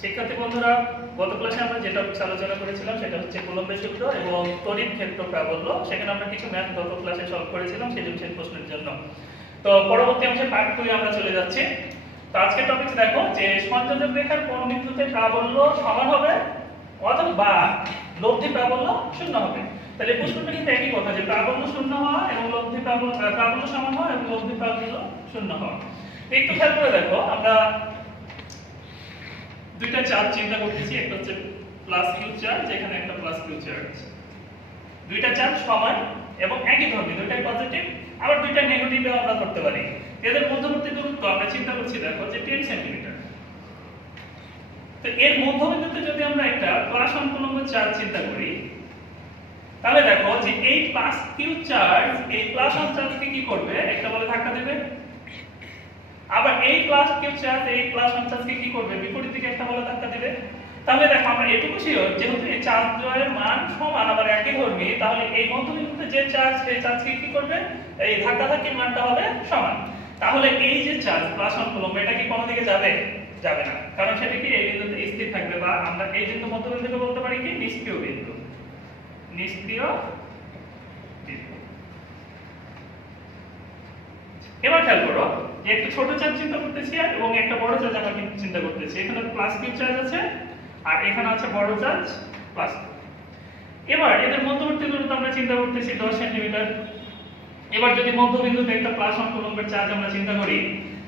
শিক্ষার্থী বন্ধুরা, গত ক্লাসে আমরা যেটা আলোচনা করেছিলাম সেটা হচ্ছে কুলম্বের সূত্র এবং তড়িৎ ক্ষেত্র প্রাবল্য। সেখানে আমরা কিছু ম্যাথ গত ক্লাসে সলভ করেছিলাম সৃজনশীল প্রশ্নের জন্য। তো পরবর্তী অংশে পার্ট 2 এ আমরা চলে যাচ্ছি। তো আজকের টপিক দেখো যে সংযোজক রেখার কোন বিন্দুতে প্রাবল্য সমান হবে অথবা লব্ধি প্রাবল্য শূন্য হবে। তাহলে প্রশ্নটা কিন্তু একই কথা যে প্রাবল্য শূন্য হওয়া এবং লব্ধি প্রাবল্য সমান হওয়া এবং লব্ধি প্রাবল্য শূন্য হওয়া। একটু খেয়াল করে দেখো, আমরা দুইটা চার্জ চিন্তা করতেছি, একটা হচ্ছে প্লাস কিউ চার্জ, এখানে একটা প্লাস কিউ চার্জ। দুইটা চার্জ সমান এবং একই ধর্মী, দুইটাই পজিটিভ, আবার দুইটা নেগেটিভও আমরা ধরতে পারি। এদের মধ্যবর্তী দূরত্ব আমরা চিন্তা করছি দেখো যে 10 সেন্টিমিটার। তো এর মধ্যবিন্দুতে যদি আমরা একটা প্লাস অনুলম্ব চার্জ চিন্তা করি, তাহলে দেখো যে এই প্লাস কিউ চার্জ এই প্লাস ওয়ান চার্জকে কি করবে, একটা বলে ধাক্কা দেবে। আবার এই প্লাস কিউ চার্জ এই প্লাস ওয়ান চার্জকে কি করবে, বিপরীত দিকে একটা বলে ধাক্কা দেবে। তাহলে দেখো আমরা এটুকু শিওর, যেহেতু এই চার্জ দ্বয়ের মান সমান আবার একই ধর্মী, তাহলে এই মধ্যবিন্দুতে যে চার্জ সেই চার্জকে কি করবে, এই ধাক্কাধাক্কির মানটা হবে সমান। তাহলে এই যে চার্জ প্লাস ওয়ান কুলম্ব, এটা কি কোনো দিকে যাবে? যাবে না, কারণ সেটা কি এই বিন্দুতে স্থির থাকবে, বা আমরা এই বিন্দু মধ্যবিন্দুকে বলতে পারি কি নিষ্ক্রিয় বিন্দু। নিষ্ক্রিয় বিন্দু। এবার খেয়াল করো যে একটা ছোট চার্জ চিন্তা করতেছি এবং একটা বড় চার্জ আমরা চিন্তা করতেছি। এখানে প্লাস কিউ চার্জ আছে আর এখানে আছে বড় চার্জ প্লাস। এবার এদের মধ্যবর্তী দূরত্ব আমরা চিন্তা করতেছি 10 সেন্টিমিটার। এবার যদি মধ্যবিন্দুতে একটা প্লাস ওয়ান কুলম্বের চার্জ আমরা চিন্তা করি,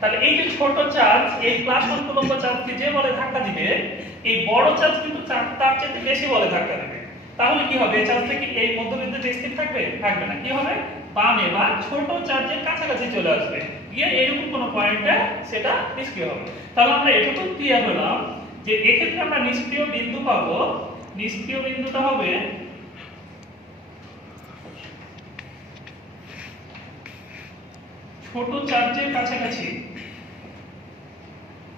তাহলে এই যে ছোট চার্জ এই প্লাস ওয়ান কুলম্ব চার্জকে যে বলে ধাক্কা দিবে, এই বড় চার্জ কিন্তু তার চেয়ে বেশি বলে ধাক্কা দেবে। তাহলে কি হবে, এই চার্জটা কি এই মধ্যবিন্দুতে স্থির থাকবে? থাকবে না। কি হবে, বামে বা ছোট চার্জের কাছাকাছি চলে আসবে, গিয়ে এরকম কোনো পয়েন্টে সেটা নিষ্ক্রিয় হবে। তাহলে আমরা এটুকু ক্লিয়ার হলাম যে এক্ষেত্রে আমরা নিষ্ক্রিয় বিন্দু পাবো। নিষ্ক্রিয় বিন্দুটা হবে ছোট চার্জের কাছাকাছি,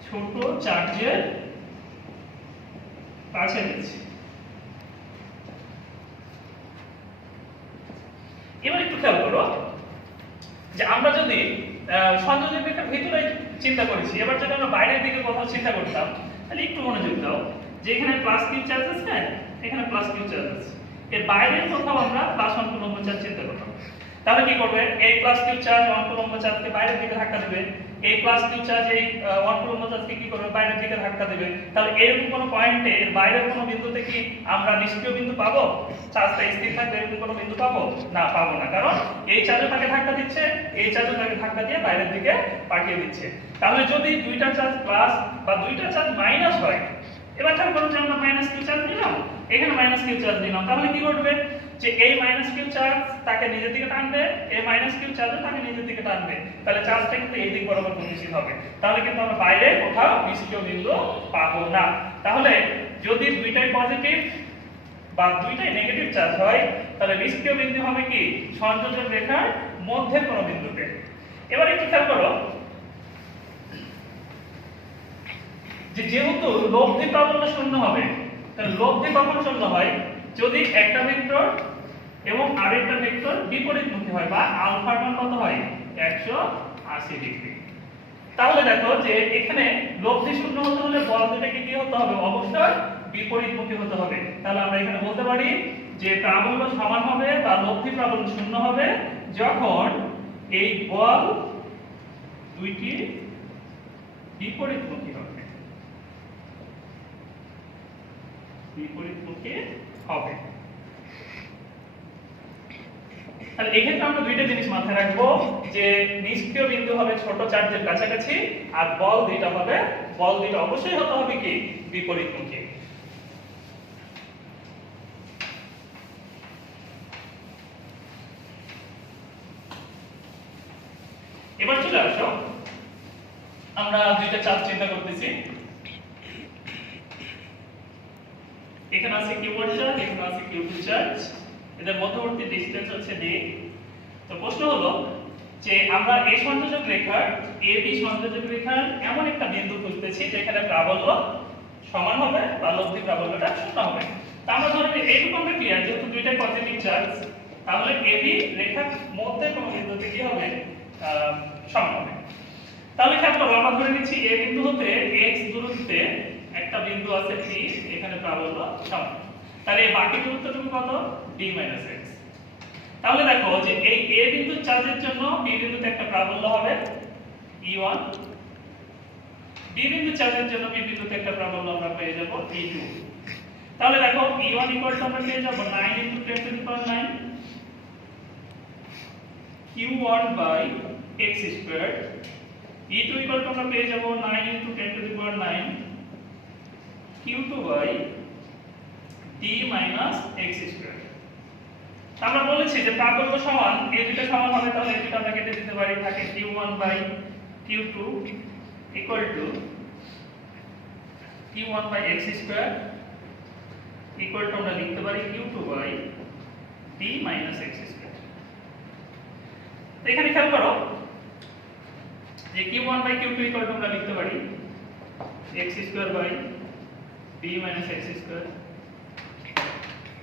ছোট চার্জের কাছাকাছি। এবার একটু খেয়াল করো যে আমরা যদি সংযোজক রেখার ভিতরে চিন্তা করেছি, এবার যদি আমরা বাইরের দিকে কোথাও চিন্তা করতাম, তাহলে একটু মনোযোগ দাও যে এখানে প্লাস কিউ চার্জ আছে, এখানে প্লাস কিউ চার্জ আছে, এর বাইরের কোথাও আমরা প্লাস ওয়ান কুলম্ব চার্জ চিন্তা করতাম। তাহলে কি করবে, এই plus Q charge one coulomb চার্জকে বাইরের দিকে ধাক্কা দেবে, এই প্লাস কিউ চার্জ এই ওয়ান কুলম্ব চার্জকে কি করবে, বাইরের দিকে ধাক্কা দেবে। তাহলে এরকম কোনো পয়েন্টে এর বাইরের কোনো বিন্দুতে কি আমরা নিষ্ক্রিয় বিন্দু পাবো? চার্জটা স্থির থাকবে এরকম কোনো বিন্দু পাবো না? পাবো না, কারণ এই চার্জও তাকে ধাক্কা দিচ্ছে, এই চার্জও তাকে ধাক্কা দিয়ে বাইরের দিকে পাঠিয়ে দিচ্ছে। তাহলে যদি দুইটা চার্জ প্লাস বা দুইটা চার্জ মাইনাস হয়, এবার খেয়াল করো যে আমরা মাইনাস কিউ চার্জ নিলাম, এখানে মাইনাস কিউ চার্জ নিলাম, তাহলে কি ঘটবে যে এই মাইনাস কিউ চার্জ তাকে নিজের দিকে টানবে, এই মাইনাস কিউ চার্জ তাকে নিজের দিকে টানবে, তাহলে চার্জটা কিন্তু এই দিক বরাবর গতিশীল হবে। তাহলে কিন্তু আমরা বাইরে কোথাও নিষ্ক্রিয় বিন্দু পাবো না। তাহলে যদি দুইটাই পজিটিভ বা দুইটাই নেগেটিভ চার্জ হয়, তাহলে নিষ্ক্রিয় বিন্দু হবে কি সংযোজক রেখার মধ্যে কোনো বিন্দুতে। এবার একটু খেয়াল করো যে যেহেতু লব্ধি প্রাবল্য শূন্য হবে, তাহলে লব্ধি কখন শূন্য হয়, যদি একটা ভেক্টর এবং আরেকটা ভেক্টর বিপরীতমুখী হয় বা আলফার মান কত হয় 180 ডিগ্রি। তাহলে দেখো যে এখানে লব্ধি শূন্য হতে হলে বল দুটোকে কি হতে হবে, অবশ্যই বিপরীতমুখী হতে হবে। তাহলে আমরা এখানে বলতে পারি যে প্রাবল্য সমান হবে বা লব্ধি প্রাবল্য শূন্য হবে যখন এই বল দুইটি বিপরীতমুখী হবে, বিপরীতমুখী হবে। তাহলে এক্ষেত্রে আমরা দুইটা জিনিস মাথায় রাখবো যে নিষ্ক্রিয় বিন্দু হবে ছোট চার্জের কাছাকাছি, আর বল দুইটা অবশ্যই হতে হবে কি বিপরীতমুখী। এবার চলে আসো, আমরা দুইটা চার্জ চিন্তা করতেছি। এখানে আছে কিউ1 চার্জ, এখানে আছে কিউ2 চার্জ, এদের মধ্যবর্তী ডিসটেন্স হচ্ছে d। তো প্রশ্ন হলো যে আমরা এই সংযোজক রেখার AB সংযোজক রেখার এমন একটা বিন্দু খুঁজতেছি যেখানে প্রাবল্য সমান হবে বা লব্ধি প্রাবল্যটা শূন্য হবে। তা আমরা ধরে নিই এইটুকু আমরা ক্লিয়ার, যেহেতু দুইটাই পজিটিভ চার্জ, তাহলে AB রেখার মধ্যে কোনো বিন্দুতে কি হবে, সমান হবে। তাহলে খেয়াল করো আমরা ধরে নিচ্ছি A বিন্দু হতে x দূরত্বে একটা বিন্দু আছে P, এখানে প্রাবল্য সমান। তাহলে এই বাকি দূরত্বটুকু কত? D - x। তাহলে দেখো যে এই A বিন্দুর চার্জের জন্য B বিন্দুতে একটা প্রাবল্য হবে E1, B বিন্দুর চার্জের জন্য B বিন্দুতে একটা প্রাবল্য আমরা পেয়ে যাব E2। তাহলে দেখো E1 আমরা পেয়ে যাব 9 × 10⁹ Q1/x², E2 আমরা পেয়ে যাব 9 × 10⁹ Q2/d-x²। আমরা বলেছি যে প্রাবল্য সমান, এই দুটো সমান হবে, তাহলে এই দুটো আমরা কেটে দিতে পারি, থাকে Q1/Q2 Q1/x² আমরা লিখতে পারি Q2/d-x²। এখানে খেয়াল করো যে Q1/Q2 আমরা লিখতে পারি x²/d-x²।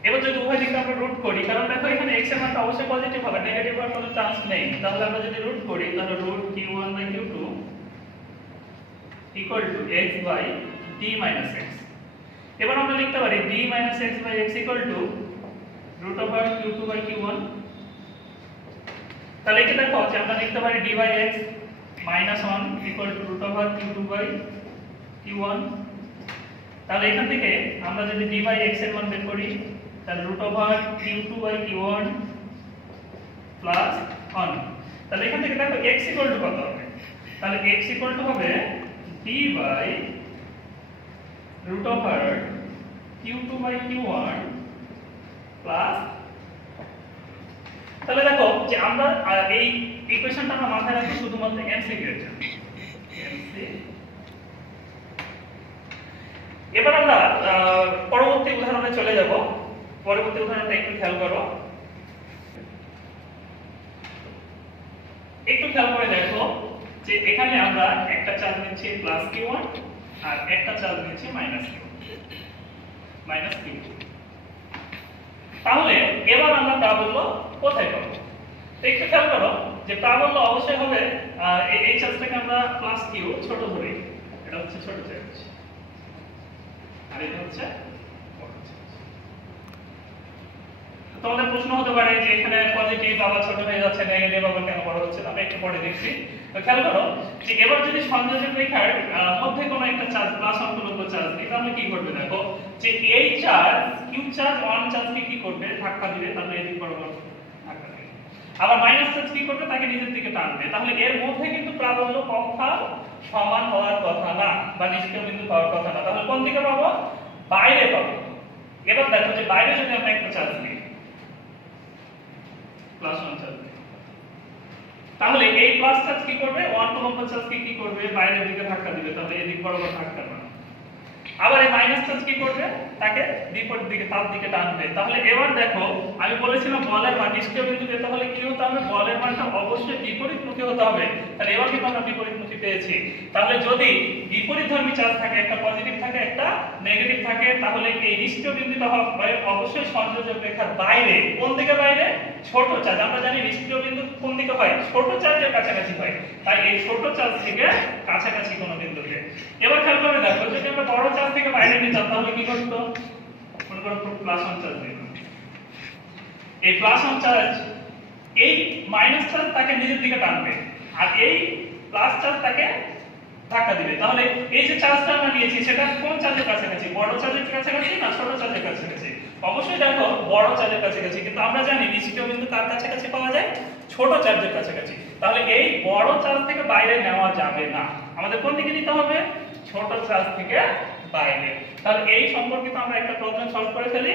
এবার যদি উভয় দিকে আমরা রুট করি, কারণ দেখো এখানে x এর মানটা অবশ্যই পজিটিভ হবে, নেগেটিভ হওয়ার কোনো চান্স নেই। তাহলে আমরা যদি রুট করি, তাহলে রুট Q1/Q2 x/d-x। এবার আমরা লিখতে পারি d-x/x √Q2/Q1। তাহলে এটা দেখো যে আমরা লিখতে পারি d/x - 1 √Q2/Q1। তাহলে এখান থেকে আমরা যদি d/x এর মান বের করি, তাহলে √Q2/Q1 প্লাস 1। তাহলে এখান থেকে দেখো x কত হবে? তাহলে x হবে d/√Q2/Q1 প্লাস। তাহলে দেখো যে আমরা এই ইকুয়েশনটা আমরা মাথায় রাখবো শুধুমাত্র এমসিকিউ এর জন্য। এবার আমরা পরবর্তী উদাহরণে চলে যাব। পরবর্তী উদাহরণটা একটু খেয়াল করো, একটু খেয়াল করে দেখো যে এখানে আমরা একটা চার্জ নিচ্ছি +Q1 আর একটা চার্জ নিচ্ছি -Q2। তাহলে এবার আমরা প্রাবল্য কোথায় পাবো? তো একটু খেয়াল করো যে প্রাবল্য অবশ্যই হবে এই চার্জটাকে আমরা +Q ছোট ধরি, এটা হচ্ছে ছোট চার্জ আর এটা হচ্ছে বড় চার্জ। তোমাদের প্রশ্ন হতে পারে যে এখানে পজিটিভ আবার ছোট হয়ে যাচ্ছে, নেগেটিভ আবার কেন বড় হচ্ছে? আমরা একটু পরে দেখছি। তো খেয়াল করো যে এবার যদি সংযোজক রেখার মধ্যে কোনো একটা চার্জ প্লাস অন্তর্গত চার্জ দিই, তাহলে কি করবে? দেখো যে এই চার্জ Q চার্জ 1 চার্জকে কি করবে? ধাক্কা দিবে, তাহলে এদিক বরাবর ধাক্কা দিবে। আবার মাইনাস চার্জ কি করবে? তাকে নিজের দিকে টানবে। তাহলে এর মধ্যে কিন্তু প্রাবল্য কক্ষা সমান হওয়ার কথা না, বা নিষ্ক্রিয় বিন্দু পাওয়ার কথা না। তাহলে কোন দিকে পাবো? বাইরে পাবো। এবার দেখো যে বাইরে যদি আমরা একটা চার্জ দিই +1 চার্জ, তাহলে এই প্লাস চার্জ কি করবে? 1 উলম্ব চার্জকে কি করবে? বাইরের দিকে ধাক্কা দিবে, তাহলে এদিক বরাবর ধাক্কা মারবে। আবার এই মাইনাস চার্জ কি করবে? তাকে বিপরীত দিকে, তার দিকে টানবে। তাহলে এবার দেখো আমি বলেছিলাম বলের মান নিষ্ক্রিয় বিন্দু পেতে হলে কি হতে হবে? বলের মানটা অবশ্যই বিপরীতমুখী হতে হবে। তাহলে এবার কিন্তু আমরা বিপরীতমুখী পেয়েছি। তাহলে যদি বিপরীতধর্মী চার্জ থাকে, একটা পজিটিভ থাকে একটা নেগেটিভ থাকে, তাহলে এই নিষ্ক্রিয় বিন্দুটা হবে অবশ্যই সংযোজক রেখার বাইরে। কোন দিকে বাইরে? ছোট চার্জ। আমরা জানি নিষ্ক্রিয় বিন্দু কোন দিকে হয়? ছোট চার্জের কাছাকাছি হয়। তাই এই ছোট চার্জ থেকে কাছাকাছি কোনো বিন্দুতে। এবার খেয়াল করে দেখো যদি আমরা বড় চার্জ থেকে বাইরে নিতাম, তাহলে কি করতো? মনে করো +1 চার্জ নিলাম। এই +1 চার্জ এই মাইনাস চার্জ তাকে নিজের দিকে টানবে, আর এই প্লাস চার্জ তাকে ধাক্কা দিবে। তাহলে এই যে চার্জটা আমরা নিয়েছি সেটা কোন চার্জের কাছাকাছি? বড় চার্জের কাছাকাছি না ছোট চার্জের কাছাকাছি? অবশ্যই দেখো বড় চার্জের কাছাকাছি, কিন্তু আমরা জানি নিষ্ক্রিয় বিন্দু কার কাছাকাছি পাওয়া যায়? ছোট চার্জের কাছাকাছি। তাহলে এই বড় চার্জ থেকে বাইরে নেওয়া যাবে না, আমাদের কোন দিকে নিতে হবে? ছোট চার্জ থেকে বাইরে। তাহলে এই সম্পর্কিত আমরা একটা প্রবলেম সলভ করে ফেলি,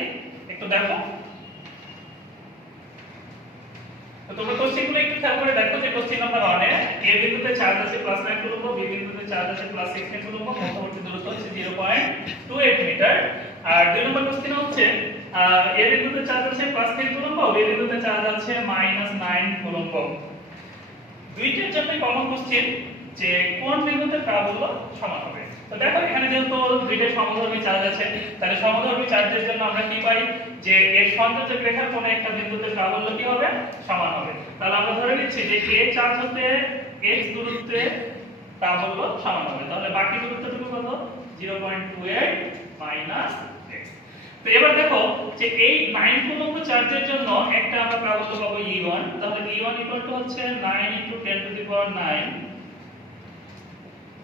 একটু দেখো। তো তোমরা কোশ্চেনগুলো একটু খেয়াল করে দেখো যে কোশ্চেন নাম্বার 1 এ a বিন্দুতে চার্জ আছে +9 কুলম্ব, b বিন্দুতে চার্জ আছে +16 কুলম্ব, মধ্যবর্তী দূরত্ব হচ্ছে 0.28 মিটার। আর 2 নম্বর কোশ্চেন হচ্ছে a বিন্দুতে চার্জ আছে +3 কুলম্ব, b বিন্দুতে চার্জ আছে -9 কুলম্ব। দুইটার জন্য কমন কোশ্চেন যে কোন বিন্দুতে প্রাবল্য সমান হবে। তো দেখো এখানে যেহেতু দুইটা সমধর্মী চার্জ আছে, তাহলে সমধর্মী চার্জের জন্য আমরা কি পাই? যে এর সংযোজক রেখার কোন একটা বিন্দুতে প্রাবল্য কি হবে? সমান হবে। তাহলে আমরা ধরে নিচ্ছি যে a চার্জ হতে x দূরত্বে প্রাবল্য সমান হবে। তাহলে বাকি দূরত্বটুকু কত? 0.28 মাইনাস x। তো এবার দেখো যে এই 9 কুলম্ব চার্জের জন্য একটা আমরা প্রাবল্য পাবো E1, তাহলে E1 হচ্ছে 9 × 10⁹।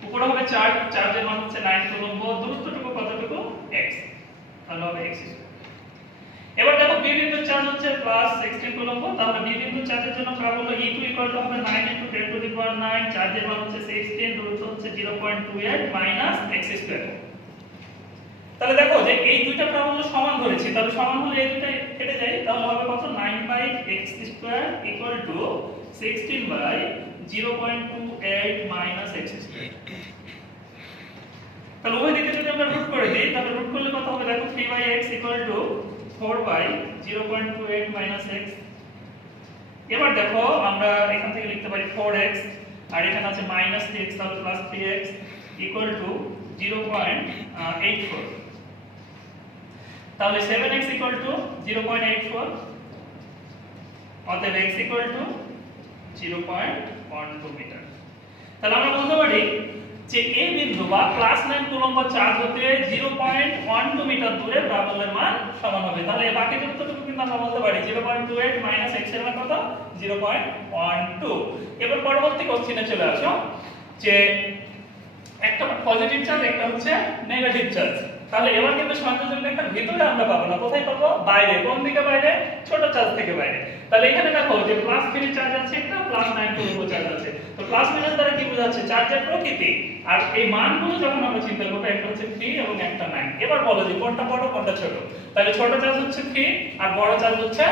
উপরে হবে চার্জ, চার্জের মান হচ্ছে 9 কুলম্ব, দূরত্বটুকু কতটুকু x, তাহলে হবে x²। এবার দেখো বি বিন্দুর চার্জ হচ্ছে +16 কুলম্ব, তাহলে বি বিন্দুর চার্জের জন্য প্রাবল্য E2 হবে 9 × 10⁹, চার্জের মান হচ্ছে 16, দূরত্ব হচ্ছে 0.28 মাইনাস x²। তাহলে দেখো যে এই দুইটা প্রাবল্য সমান ধরেছি, তাহলে সমান হলে এই দুটো কেটে যায়, তাহলে হবে কত 9/x² = 16/0.28 মাইনাস x²। তাহলে উভয় দিকে যদি আমরা রুট করে দিই, তাহলে রুট করলে কত হবে দেখো 3/x = 4/0.28 মাইনাস x। এবার দেখো আমরা এখান থেকে লিখতে পারি 4x, আর এখানে আছে -3x, তাহলে +3x = 0.84। তাহলে 7x = 0.84, অতএব x = 0.12 মিটার। তাহলে আমরা বলতে পারি যে এই বিন্দু বা +9 কুলম্ব চার্জ হতে 0.12 মিটার দূরে প্রাবল্যের মান সমান হবে। তাহলে এই বাকি দূরত্বটুকু কিন্তু আমরা বলতে পারি 0.28 মাইনাস x এর মান কত 0.12। এবার পরবর্তী কোশ্চেনে চলে আসো যে একটা পজিটিভ চার্জ, একটা হচ্ছে নেগেটিভ চার্জ। তাহলে এবার কিন্তু সংযোজন রেখার ভিতরে আমরা পাবো না, কোথায় পাবো বাইরে। কোন দিকে বাইরে? ছোট চার্জ থেকে বাইরে। তাহলে এখানে দেখো যে +3 চার্জ আছে, একটা +9 কুলম্ব চার্জ আছে। তো প্লাস মাইনাস দ্বারা কি বোঝাচ্ছে? চার্জের প্রকৃতি। আর এই মানগুলো যখন আমরা চিন্তা করব, একটা হচ্ছে 3 এবং একটা 9। এবার বলো যে কোনটা বড় কোনটা ছোট? তাহলে ছোট চার্জ হচ্ছে 3 আর বড় চার্জ হচ্ছে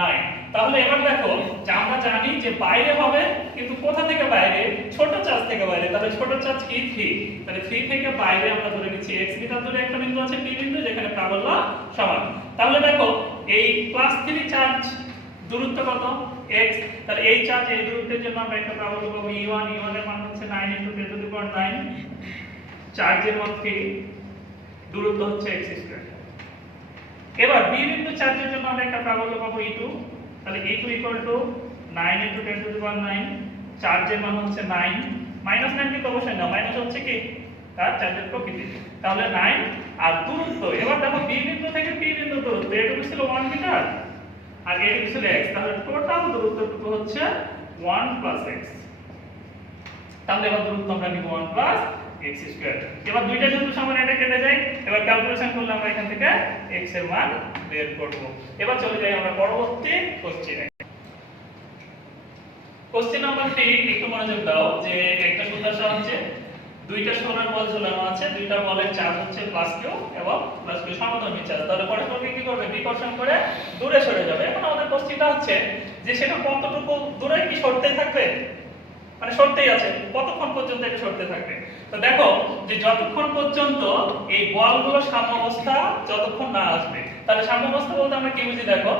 9। তাহলে এবার দেখো যে আমরা জানি যে বাইরে হবে, কিন্তু কোথা থেকে বাইরে? ছোট চার্জ থেকে বাইরে। তাহলে ছোট চার্জ কি 3, তাহলে 3 থেকে বাইরে আমরা ধরে নিচ্ছি x মিটার দূরে একটা বিন্দু আছে p বিন্দু, যেখানে প্রাবল্য সমান। তাহলে দেখো এই +3 চার্জ দূরত্ব কত x, তাহলে এই চার্জ এই দূরত্বের জন্য আমরা একটা প্রাবল্য পাবো E1 এর মান হচ্ছে 9 × 10⁹, চার্জের মান 3, দূরত্ব হচ্ছে x²। এবার বি বিন্দু চার্জের জন্য আমরা একটা প্রাবল্য পাবো E2, তাহলে E2 = 9 × 10⁹, চার্জের মান হচ্ছে 9, -9 কিন্তু অবশ্যই না, মাইনাস হচ্ছে কি তার চার্জের প্রকৃতি। তাহলে 9 আর দূরত্ব, এবার দেখো বি বিন্দু থেকে পি বিন্দু দূরত্ব এটুকু ছিল 1 মিটার আর এটুকু ছিল x, তাহলে টোটাল দূরত্বটুকু হচ্ছে 1 + x। তাহলে এবার দূরত্ব আমরা নিব 1 + x²। এবার দুইটা যেহেতু সমান, এটা কেটে যায়। এবার ক্যালকুলেশন করলে আমরা এখান থেকে x এর মান বের করব। এবার চলে যাই আমরা পরবর্তী কোশ্চেনে। কোশ্চেন নাম্বার 3, একটু মনোযোগ দাও যে একটা সূত্রের সাহায্যে দুইটা সোলার বল ঝোলানো আছে, দুইটা বলের চার্জ হচ্ছে +q এবং +q সমধর্মী চার্জ। তাহলে পরস্পর কি করবে? বিকর্ষণ করে দূরে সরে যাবে। এখন আমাদের কোশ্চেনটা হচ্ছে যে সেটা কতটুকু দূরে কি সরতেই থাকবে, মানে সরতেই আছে, কতক্ষণ পর্যন্ত এটা সরতে থাকবে? তো দেখো যে যতক্ষণ পর্যন্ত এই বলগুলো সাম্যাবস্থা যতক্ষণ না আসবে। তাহলে সাম্যাবস্থা বলতে আমরা কি বুঝি? দেখো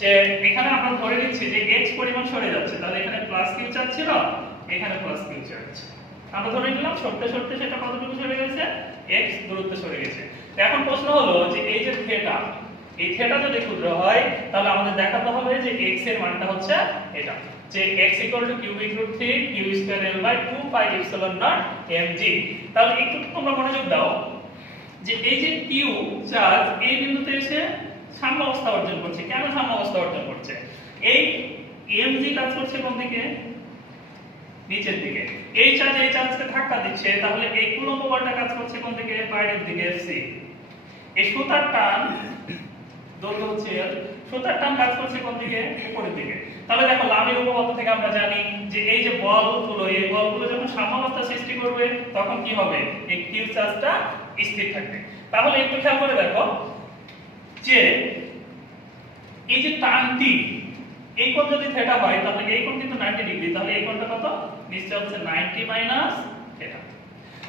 যে এখানে আমরা ধরে নিচ্ছি যে x পরিমাণ সরে যাচ্ছে, তাহলে এখানে +q চার্জ ছিল, এখানে +q চার্জ আমরা ধরে নিলাম সরতে সরতে সেটা কতটুকু সরে গেছে? x দূরত্ব সরে গেছে। তো এখন প্রশ্ন হলো যে এই যে থিটা, এই থিটা যদি ক্ষুদ্র হয় তাহলে আমাদের দেখাতে হবে যে x এর মানটা হচ্ছে এটা, যে x = √3 q²L/2πε0 mg। তাহলে একটু তোমরা মনোযোগ দাও যে এই যে q চার্জ এই বিন্দুতে এসে সাম্যাবস্থা অর্জন করছে। কেন সাম্যাবস্থা অর্জন করছে? এই mg কাজ করছে কোন দিকে? নিচের দিকে। এই চার্জ এই চার্জকে ধাক্কা দিচ্ছে, তাহলে এই কুলম্ব বলটা কাজ করছে কোন দিকে? বাইরের দিকে c। এই সুতার টান, দৈর্ঘ্য হচ্ছে l, সুতার টান কাজ করছে কোন দিকে? উপরের দিকে। তাহলে দেখো লামের উপপাদ্য থেকে আমরা জানি যে এই যে বলগুলো, এই বলগুলো যখন সাম্যাবস্থা সৃষ্টি করবে তখন কি হবে? এই q চার্জটা স্থির থাকবে। তাহলে একটু খেয়াল করে দেখো যে এই যে টানটি, এই কোণ যদি থিটা হয় তাহলে এই কোণ কিন্তু 90 ডিগ্রি, তাহলে এই কোণটা কত? নিশ্চয় হচ্ছে 90 মাইনাস থিটা।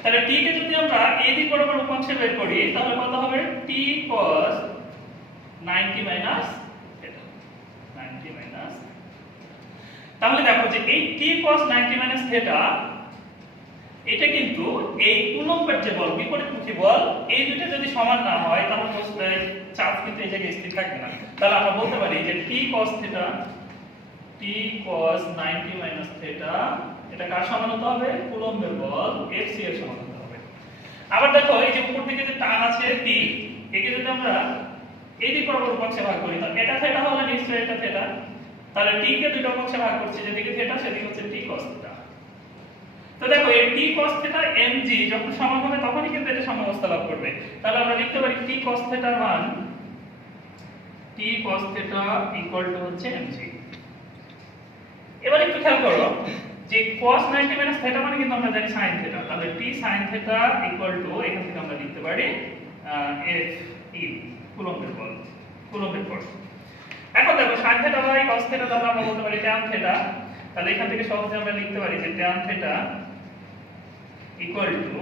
তাহলে t কে যদি আমরা এই দিক বরাবর উপাংশে বের করি তাহলে কত হবে? t cos 90 minus theta, 90 minus. তাহলে দেখো যে এই t cos 90 মাইনাস থিটা, এটা কিন্তু এই কুলম্বের যে বল, বিপরীতমুখী বল, এই দুটো যদি সমান না হয় তাহলে চার্জ কিন্তু এই জায়গায় স্থির থাকবে না। তাহলে আমরা বলতে পারি যে t cos 90 মাইনাস থিটা এটা কার সমান হতে হবে? কুলম্বের বল Fc এর সমান হতে হবে। আবার দেখো এই যে উপর দিকে যে টান আছে টি, একে যদি আমরা এই দিক বরাবর পক্ষে ভাগ করি তাহলে এটা থিটা হলে নিশ্চয়ই এটা থিটা, তাহলে টি কে দুটো পক্ষে ভাগ করছি, যেদিকে থিটা সেদিকে হচ্ছে টি cos থিটা। তো দেখো এই টি cos থিটা mg যখন সমান হবে তখনই কিন্তু এটা সাম্যাবস্থা লাভ করবে। তাহলে আমরা লিখতে পারি টি cos থিটার মান টি cos থিটা ইকুয়াল টু হচ্ছে mg। এবার একটু খেয়াল করো যে cos 90 মাইনাস থিটা মানে কিন্তু আমরা জানি sin থিটা, তাহলে t sin theta equal two এখান থেকে আমরা লিখতে পারি f e কুলম্বের বল, কুলম্বের বল। এখন দেখো sin theta by cos theta তাহলে আমরা বলতে পারি tan থিটা, তাহলে এখান থেকে সহজে আমরা লিখতে পারি যে tan theta equal to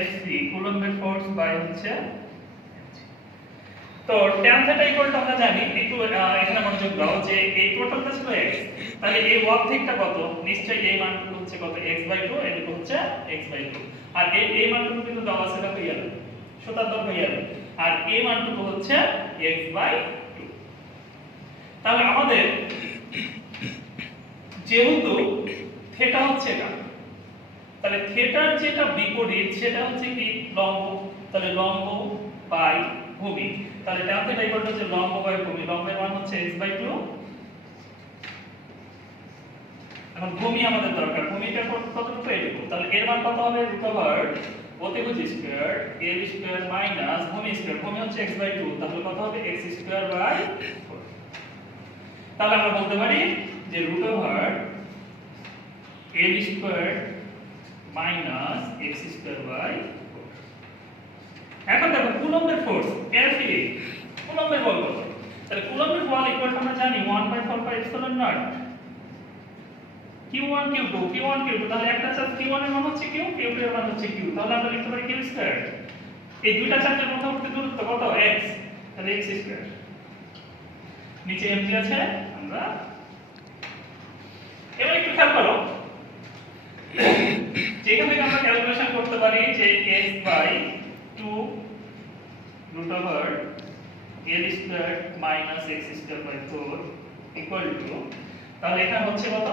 f c কুলম্বের ফোর্স বাই হচ্ছে। তো tan থিটা ইকুয়াল টু আমরা জানি, একটু এখানে মনোযোগ দাও যে এই টোটালটা ছিল x, তাহলে এই অর্ধেকটা কত, নিশ্চয়ই এই মানটুকু হচ্ছে কত x/2, এটুকু হচ্ছে x/2, আর এই মানটুকু কিন্তু দেওয়া আছে দেখো ইয়ার 77 ইয়ার, আর এই মানটুকু হচ্ছে x/2। তাহলে আমাদের যেহেতু থিটা হচ্ছে এটা, তাহলে থিটার যেটা বিপরীত সেটা হচ্ছে কি লম্ব, তাহলে লম্ব বাই ভূমি, তাহলে tan থিটা ইকুয়াল টু হচ্ছে লম্ব বাই ভূমি, লম্বের মান হচ্ছে x/2। এখন ভূমি আমাদের দরকার, ভূমিটা কতটুকু এটুকু, তাহলে এর মান কত হবে √ অতিভুজ স্কয়ার a স্কয়ার মাইনাস ভূমি স্কয়ার, ভূমি হচ্ছে x/2, তাহলে কত হবে x²/4। তাহলে আমরা বলতে পারি যে √ a স্কয়ার মাইনাস x²/4। এখন দেখো কুলম্বের ফোর্স F এ কুলম্বের বল কত, তাহলে কুলম্বের বল ইকুয়াল টু আমরা জানি 1/4πε0 q1 q2 q1 q2, তাহলে একটা চার্জ q1 এর মান হচ্ছে q, q2 এর মান হচ্ছে q, তাহলে আমরা লিখতে পারি q²। এই দুইটা চার্জের মধ্যবর্তী দূরত্ব কত x, তাহলে x²। নিচে mg আছে, আমরা এবার একটু খেয়াল করো যেখান থেকে আমরা ক্যালকুলেশন করতে পারি যে x/2 √l² minus x²/4 equal to, তাহলে এখানে হচ্ছে কত,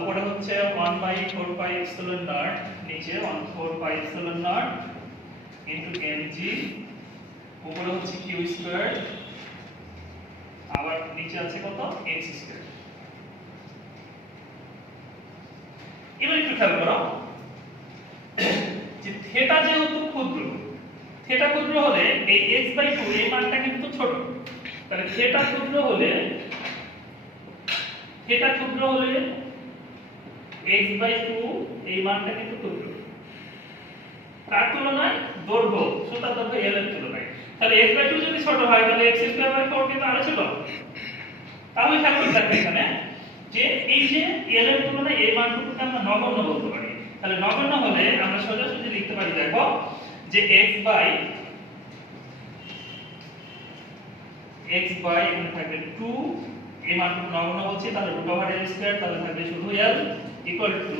উপরে হচ্ছে 1/4πε0, নিচে 1/4πε0 ইনটু mg, উপরে হচ্ছে q², আবার নিচে আছে কত x²। এবার একটু খেয়াল করো যে থিটা যেহেতু ক্ষুদ্র, থিটা ক্ষুদ্র হলে এই x/2 এই মানটা কিন্তু ছোট, তাহলে থিটা ক্ষুদ্র হলে x/2 এই মানটা কিন্তু ক্ষুদ্র, কার তুলনায়, দৈর্ঘ্য সুতার দৈর্ঘ্য l এর তুলনায়। তাহলে x/2 যদি ছোট হয় তাহলে x²/4 কিন্তু আরো ছোট। তাহলে খেয়াল করতে হবে এখানে যে এই যে l এর তুলনায় এই মানটুকুকে আমরা নগণ্য বলতে পারি, তাহলে নগণ্য হলে আমরা সোজাসুজি লিখতে পারি দেখো যে x এখানে থাকবে 2, এই মানটুকু নগণ্য বলছি, তাহলে √l², তাহলে থাকবে শুধু l ইকুয়াল টু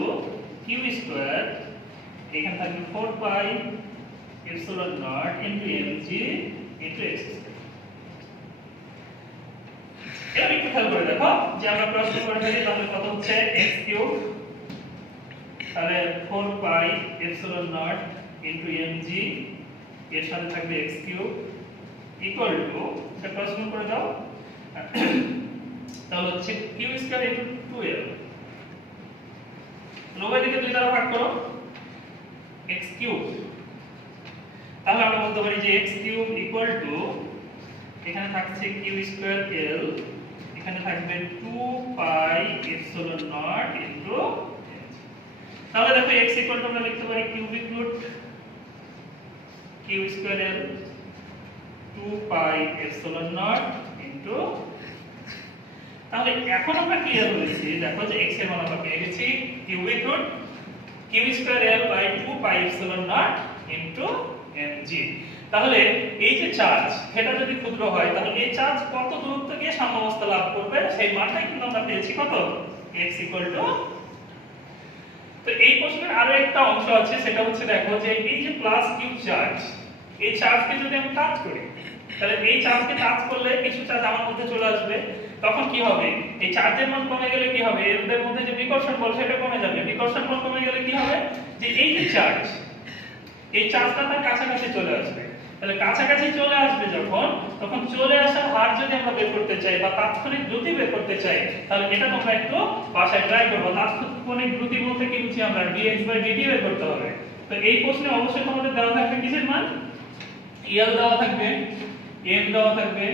q² এখানে থাকবে 4πε0 ইনটু mg ইনটু x²। এবার একটু খেয়াল করে দেখো যে আমরা প্রশ্ন করে থাকি তাহলে কত হচ্ছে x³ তাহলে 4πε0 ইনটু mg এর সাথে থাকবে x³ ইকুয়াল টু, এটা প্রশ্ন করে দাও, তাহলে হচ্ছে q² ইনটু 2l, উভয় দিকে 2 দ্বারা ভাগ করো x³ তাহলে আমরা বলতে পারি যে x³ ইকুয়াল টু এখানে থাকছে q²l, এখানে থাকবে 2πε0 ইনটু, তাহলে দেখো x ইকুয়াল টু আমরা লিখতে পারি কিউবিক রুট q²l 2πε0 ইনটু, তাহলে এখন আমরা ক্লিয়ার হয়েছি দেখো যে x এর মান আমরা পেয়ে গেছি cubic root q²l 2πε0 into mg। তাহলে এই যে চার্জ এটা যদি ক্ষুদ্র হয় তাহলে এই চার্জ কত দূরত্ব গিয়ে সাম্যাবস্থা লাভ করবে সেই মানটাই কিন্তু আমরা পেয়েছি কত, x ইকুয়াল টু। তো এই প্রশ্নের আরো একটা অংশ আছে, সেটা হচ্ছে দেখো যে এই যে প্লাস q চার্জ, এই চার্জকে যদি আমি টাচ করি তাহলে এই চার্জকে টাচ করলে কিছু চার্জ আমার মধ্যে চলে আসবে, তখন কি হবে, এই চার্জের মান কমে গেলে কি হবে, এদের মধ্যে যে বিকর্ষণ বল সেটা কমে যাবে, বিকর্ষণ বল কমে গেলে কি হবে, যে এই যে চার্জ, এই চার্জটা তার কাছাকাছি চলে আসবে। তাহলে কাছাকাছি চলে আসবে যখন, তখন চলে আসার হার যদি আমরা বের করতে চাই বা তাৎক্ষণিক দ্রুতি বের করতে চাই, তাহলে এটা তোমরা একটু বাসায় ট্রাই করবে। তাৎক্ষণিক দ্রুতি বলতে কি বুঝি আমরা, dx/dt বের করতে হবে। তো এই প্রশ্নে অবশ্যই তোমাদের দেওয়া থাকবে কিসের মান, L দেওয়া থাকবে, M দেওয়া থাকবে,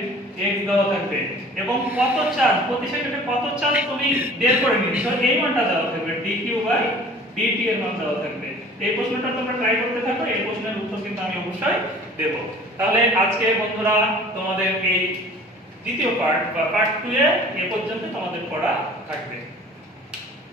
x দেওয়া থাকবে, এবং কত চার্জ প্রতি সেকেন্ডে কত চার্জ তুমি বের করে নিচ্ছ এই মানটা দেওয়া থাকবে, dq/dt এর মান দেওয়া থাকবে। এই প্রশ্নটা তোমরা ট্রাই করতে থাকো, এই প্রশ্নের উত্তর কিন্তু আমি অবশ্যই দেব। তাহলে আজকে বন্ধুরা তোমাদের এই দ্বিতীয় পার্ট বা পার্ট 2 এ পর্যন্ত তোমাদের পড়া থাকবে।